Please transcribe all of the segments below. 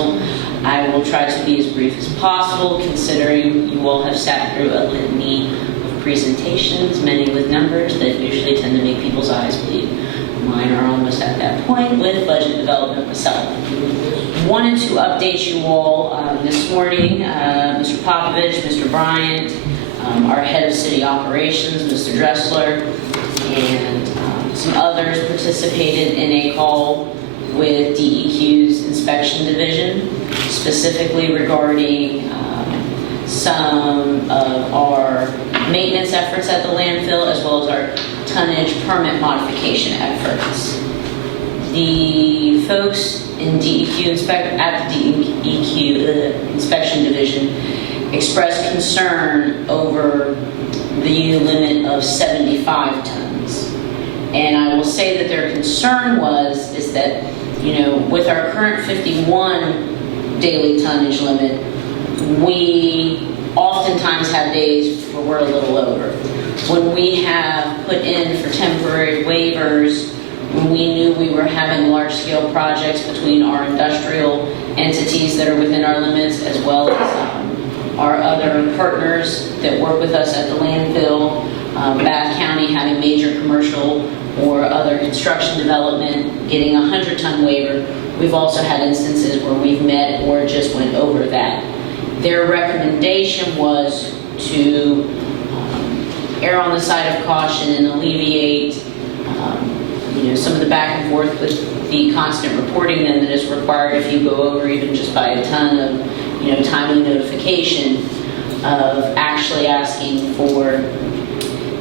Council. I will try to be as brief as possible, considering you all have sat through a litany of presentations, many with numbers that usually tend to make people's eyes bleed. Mine are almost at that point with budget development myself. Wanted to update you all this morning. Mr. Popovich, Mr. Bryant, our head of city operations, Mr. Dressler, and some others participated in a call with DEQ's inspection division, specifically regarding some of our maintenance efforts at the landfill, as well as our tonnage permit modification efforts. The folks in at the DEQ inspection division expressed concern over the limit of 75 tons. And I will say that their concern is that, with our current 51 daily tonnage limit, we oftentimes have days where we're a little over. When we have put in for temporary waivers, when we knew we were having large-scale projects between our industrial entities that are within our limits, as well as our other partners that work with us at the landfill, Bath County having major commercial or other construction development, getting a 100-ton waiver, we've also had instances where we've met or just went over that. Their recommendation was to err on the side of caution and alleviate some of the back and forth with the constant reporting then that is required if you go over even just by a ton of timely notification, of actually asking for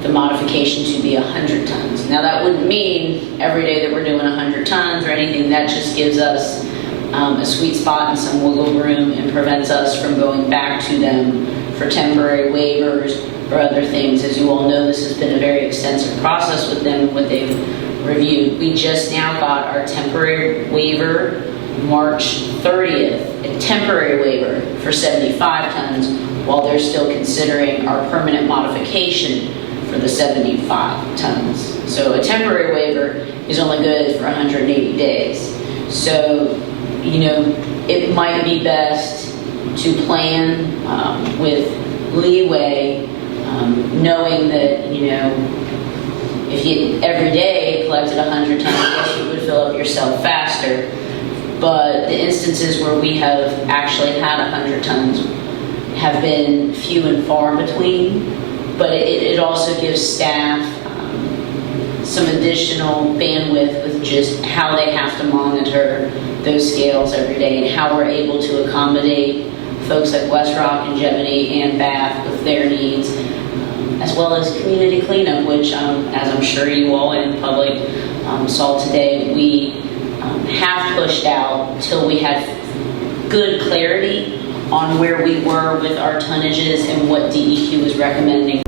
the modification to be 100 tons. Now that wouldn't mean every day that we're doing 100 tons or anything. That just gives us a sweet spot and some wiggle room and prevents us from going back to them for temporary waivers or other things. As you all know, this has been a very extensive process with them, what they've reviewed. We just now got our temporary waiver March 30th, a temporary waiver for 75 tons, while they're still considering our permanent modification for the 75 tons. So a temporary waiver is only good for 180 days. So, it might be best to plan with leeway, knowing that, if you every day collected 100 tons, I guess you would fill up yourself faster. But the instances where we have actually had 100 tons have been few and far between. But it also gives staff some additional bandwidth with just how they have to monitor those scales every day and how we're able to accommodate folks like West Rock and Jevony and Bath with their needs, as well as community cleanup, which, as I'm sure you all in the public saw today, we have pushed out till we had good clarity on where we were with our tonnages and what DEQ was recommending.